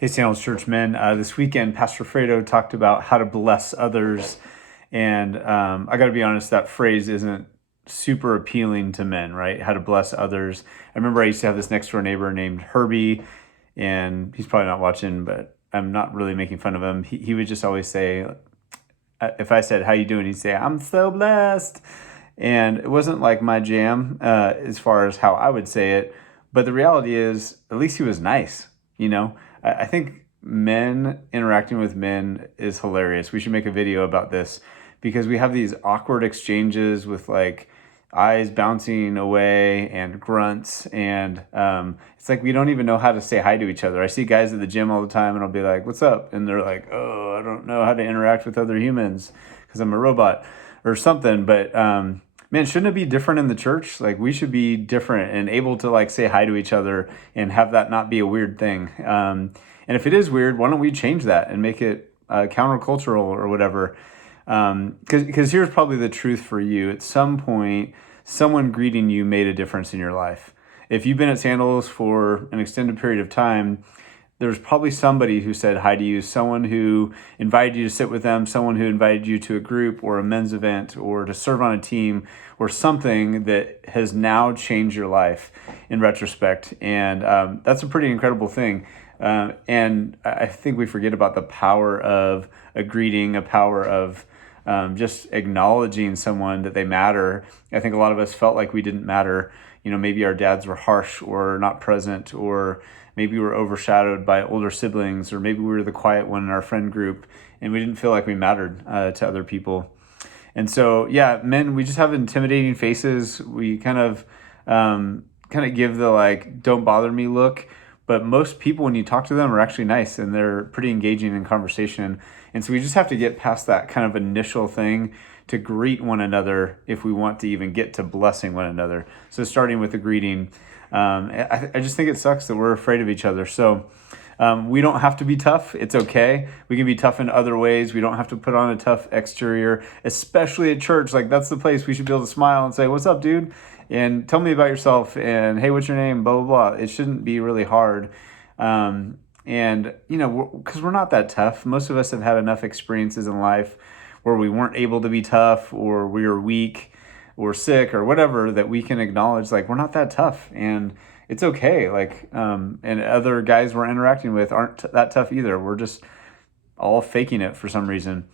Hey, Sandals Church men. This weekend, Pastor Fredo talked about how to bless others. And I got to be honest, that phrase isn't super appealing to men, right? How to bless others. I remember I used to have this next door neighbor named Herbie, and he's probably not watching, but I'm not really making fun of him. He would just always say, if I said, "How you doing?" He'd say, "I'm so blessed." And it wasn't like my jam as far as how I would say it. But the reality is, at least he was nice, you know? I think men interacting with men is hilarious. We should make a video about this because we have these awkward exchanges with like eyes bouncing away and grunts. And it's like we don't even know how to say hi to each other. I see guys at the gym all the time and I'll be like, "What's up?" And they're like, "Oh, I don't know how to interact with other humans because I'm a robot," or something. But man, shouldn't it be different in the church? Like we should be different and able to like say hi to each other and have that not be a weird thing. And if it is weird, why don't we change that and make it countercultural or whatever? Because here's probably the truth for you. At some point, someone greeting you made a difference in your life. If you've been at Sandals for an extended period of time, there's probably somebody who said hi to you, someone who invited you to sit with them, someone who invited you to a group or a men's event or to serve on a team or something that has now changed your life in retrospect. And that's a pretty incredible thing. And I think we forget about the power of a greeting, a power of just acknowledging someone that they matter. I think a lot of us felt like we didn't matter. You know, maybe our dads were harsh or not present, or maybe we were overshadowed by older siblings, or maybe we were the quiet one in our friend group and we didn't feel like we mattered to other people. And so, yeah, men, we just have intimidating faces. We kind of give the like, "Don't bother me" look. But most people, when you talk to them, are actually nice and they're pretty engaging in conversation. And so we just have to get past that kind of initial thing to greet one another if we want to even get to blessing one another. So starting with the greeting, I just think it sucks that we're afraid of each other. So we don't have to be tough. It's okay. We can be tough in other ways. We don't have to put on a tough exterior, especially at church. Like that's the place we should be able to smile and say, "What's up, dude? And tell me about yourself." And, "Hey, what's your name?" Blah, blah, blah. It shouldn't be really hard. And, you know, because we're not that tough. Most of us have had enough experiences in life where we weren't able to be tough, or we were weak or sick or whatever, that we can acknowledge like we're not that tough. And it's okay. Like, and other guys we're interacting with aren't that tough either. We're just all faking it for some reason.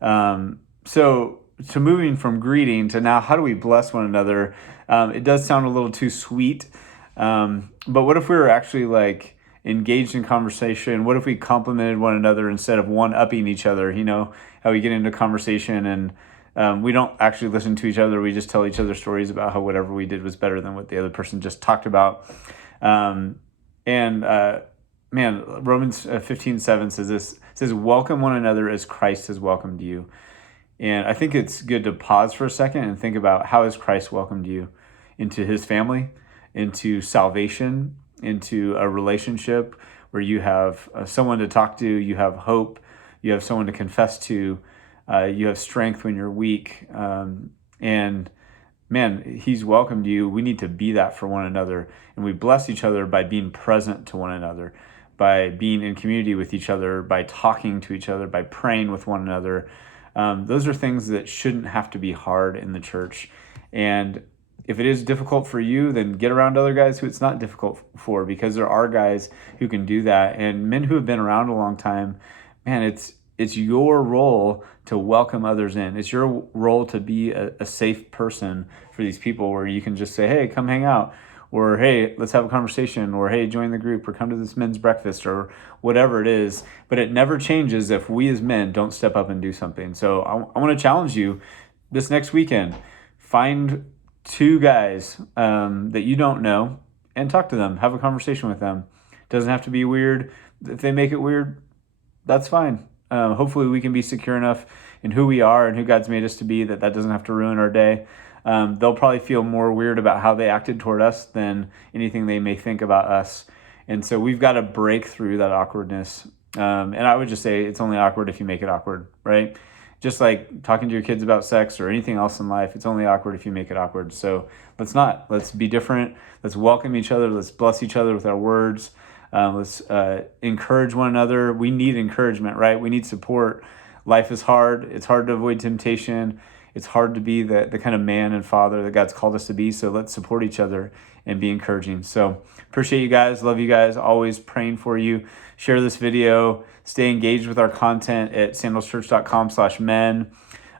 So moving from greeting to now, how do we bless one another? It does sound a little too sweet. But what if we were actually like engaged in conversation? What if we complimented one another instead of one-upping each other? You know, how we get into conversation and we don't actually listen to each other. We just tell each other stories about how whatever we did was better than what the other person just talked about. Man, Romans 15:7 says this. It says, "Welcome one another as Christ has welcomed you." And I think it's good to pause for a second and think about, how has Christ welcomed you into his family, into salvation, into a relationship where you have someone to talk to, you have hope, you have someone to confess to, you have strength when you're weak. And man, he's welcomed you. We need to be that for one another. And we bless each other by being present to one another, by being in community with each other, by talking to each other, by praying with one another. Those are things that shouldn't have to be hard in the church. And if it is difficult for you, then get around other guys who it's not difficult for, because there are guys who can do that. And men who have been around a long time, man, it's your role to welcome others in. It's your role to be a safe person for these people, where you can just say, "Hey, come hang out," or "Hey, let's have a conversation," or "Hey, join the group," or "Come to this men's breakfast," or whatever it is. But it never changes if we as men don't step up and do something. So I want to challenge you this next weekend. Find two guys that you don't know and talk to them. Have a conversation with them. Doesn't have to be weird. If they make it weird, that's fine. Hopefully we can be secure enough in who we are and who God's made us to be that doesn't have to ruin our day. They'll probably feel more weird about how they acted toward us than anything they may think about us. And so we've got to break through that awkwardness. And I would just say it's only awkward if you make it awkward, right? Just like talking to your kids about sex or anything else in life, it's only awkward if you make it awkward. So let's not. Let's be different. Let's welcome each other. Let's bless each other with our words. Let's encourage one another. We need encouragement, right? We need support. Life is hard. It's hard to avoid temptation. It's hard to be the kind of man and father that God's called us to be. So let's support each other and be encouraging. So appreciate you guys. Love you guys. Always praying for you. Share this video. Stay engaged with our content at sandalschurch.com/men.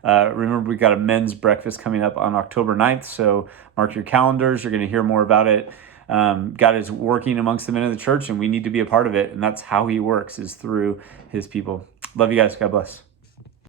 Remember, we've got a men's breakfast coming up on October 9th. So mark your calendars. You're going to hear more about it. God is working amongst the men of the church, and we need to be a part of it. And that's how he works, is through his people. Love you guys. God bless.